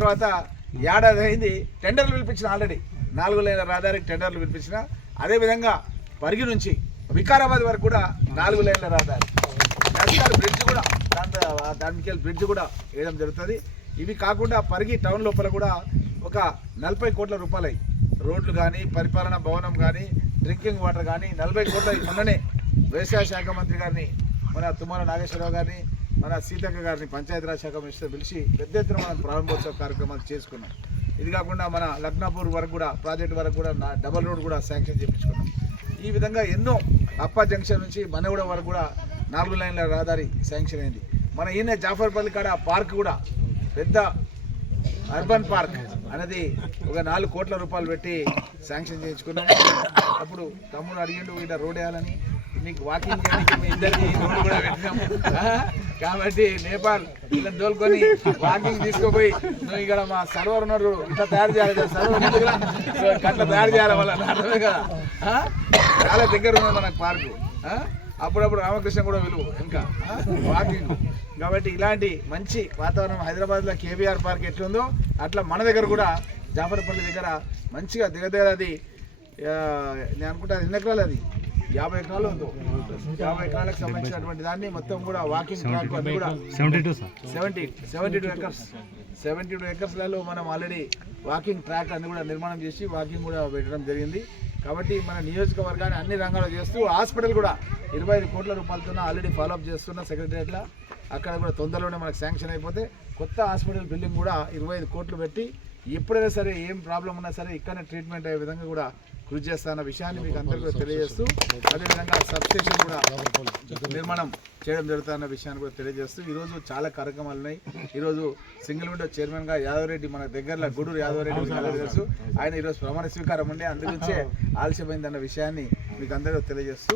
తర్వాత ఏడాది అయింది టెండర్లు పిలిపించిన ఆల్రెడీ నాలుగు లైన్ల రహదారికి టెండర్లు పిలిపించిన. అదేవిధంగా పరిగి నుంచి వికారాబాద్ వరకు కూడా నాలుగు లైన్ల రహదారి. నేషనల్ బ్రిడ్జ్ కూడా దాంతో దానికి బ్రిడ్జ్ కూడా వేయడం జరుగుతుంది. ఇవి కాకుండా పరిగి టౌన్ లోపల కూడా ఒక నలభై కోట్ల రూపాయలు రోడ్లు కానీ పరిపాలన భవనం కానీ డ్రింకింగ్ వాటర్ కానీ నలభై కోట్ల మొన్ననే వ్యవసాయ శాఖ మంత్రి గారిని మన తుమ్మల నాగేశ్వరరావు గారిని మన సీతక్క గారిని పంచాయతీరాజ్ శాఖ మినిస్టర్ పిలిచి పెద్ద ఎత్తున మనం ప్రారంభోత్సవ కార్యక్రమాలు చేసుకున్నాం. ఇది కాకుండా మన లగ్నాపూర్ వరకు కూడా ప్రాజెక్ట్ వరకు కూడా డబల్ రోడ్ కూడా శాంక్షన్ చేయించుకున్నాం. ఈ విధంగా ఎన్నో అప్ప జంక్షన్ నుంచి మనగూడ వరకు కూడా నాలుగు లైన్ల రహదారి శాంక్షన్ అయింది. మన ఈయన జాఫర్పల్లి కాడ పార్క్ కూడా పెద్ద అర్బన్ పార్క్ అనేది ఒక నాలుగు కోట్ల రూపాయలు పెట్టి శాంక్షన్ చేయించుకున్నాం. అప్పుడు తమ్ముడు అడిగిండు ఈడ రోడ్ వేయాలని. నీకు వాకింగ్ చేయడానికి ఇద్దరికి రోడ్డు కూడా పెట్టినాం కాబట్టి నేపాల్ ఇలా దోలుకొని వాకింగ్ తీసుకుపోయి నువ్వు ఇక్కడ మా సర్వర్ ఉన్నాడు ఇట్లా తయారు చేయాలి సర్వర్ సో అట్లా తయారు చేయాలి వాళ్ళ అర్థమే కదా. చాలా దగ్గర ఉన్నది మనకు పార్కు ఆ? అప్పుడప్పుడు రామకృష్ణ కూడా విలువ ఇంకా. వాకింగ్ కాబట్టి ఇలాంటి మంచి వాతావరణం హైదరాబాద్లో కేబీఆర్ పార్క్ ఎట్లుందో అట్లా మన దగ్గర కూడా జాఫర్పల్లి దగ్గర మంచిగా దిగదేరది నేను అనుకుంటా ఎన్ని ఎకరాలు అది? యాభై ఎకరాలు ఉందో. యాభై ఎకరాలకు సంబంధించినటువంటి దాన్ని మొత్తం కూడా వాకింగ్ ట్రాక్ అన్ని కూడా seventy two seventy seventy two acres seventy two ఎకర్స్లలో మనం ఆల్రెడీ వాకింగ్ ట్రాక్ అన్ని కూడా నిర్మాణం చేసి వాకింగ్ కూడా పెట్టడం జరిగింది. కాబట్టి మన నియోజకవర్గాన్ని అన్ని రంగాలు చేస్తూ హాస్పిటల్ కూడా ఇరవై ఐదు కోట్ల రూపాయలతో ఆల్రెడీ ఫాలోఅప్ చేస్తున్న సెక్రటరియట్లో అక్కడ కూడా తొందరలోనే మనకు శాంక్షన్ అయిపోతే కొత్త హాస్పిటల్ బిల్డింగ్ కూడా ఇరవై ఐదు కోట్లు పెట్టి ఎప్పుడైనా సరే ఏం ప్రాబ్లం ఉన్నా సరే ఇక్కడనే ట్రీట్మెంట్ అయ్యే విధంగా కూడా కృషి చేస్తాన్న విషయాన్ని మీకు అందరికీ కూడా తెలియజేస్తూ అదేవిధంగా సబ్స్టేషన్ కూడా నిర్మాణం చేయడం జరుగుతున్న విషయాన్ని కూడా తెలియజేస్తూ ఈరోజు చాలా కార్యక్రమాలు ఉన్నాయి. ఈరోజు సింగిల్ విండో చైర్మన్గా యాదవరెడ్డి మన దగ్గరలో గూడూరు యాదవరెడ్డి తెలుసు. ఆయన ఈరోజు ప్రమాణ స్వీకారం ఉండే అందుగురించే ఆలస్యమైందన్న విషయాన్ని మీకు అందరికీ తెలియజేస్తూ